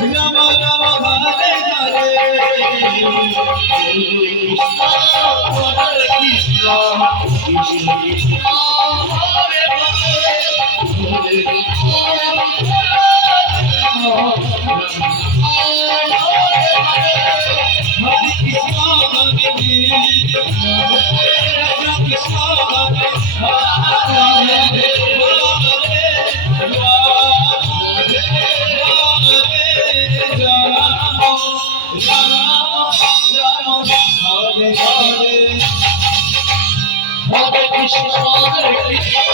Rama Rama Hare Hare Krishna Hare Krishna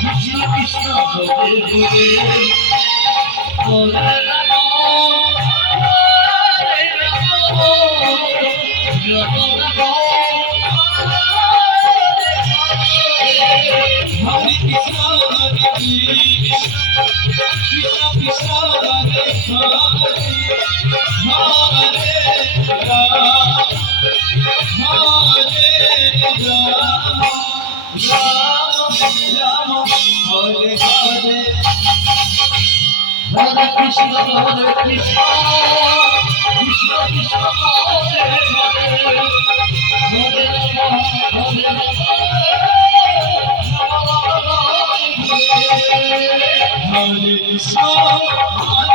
Krishna Krishna Hare Hare Hare Krishna, Hare Krishna, Krishna Krishna, Hare Hare, Hare Rama, Hare Rama, Hare Krishna.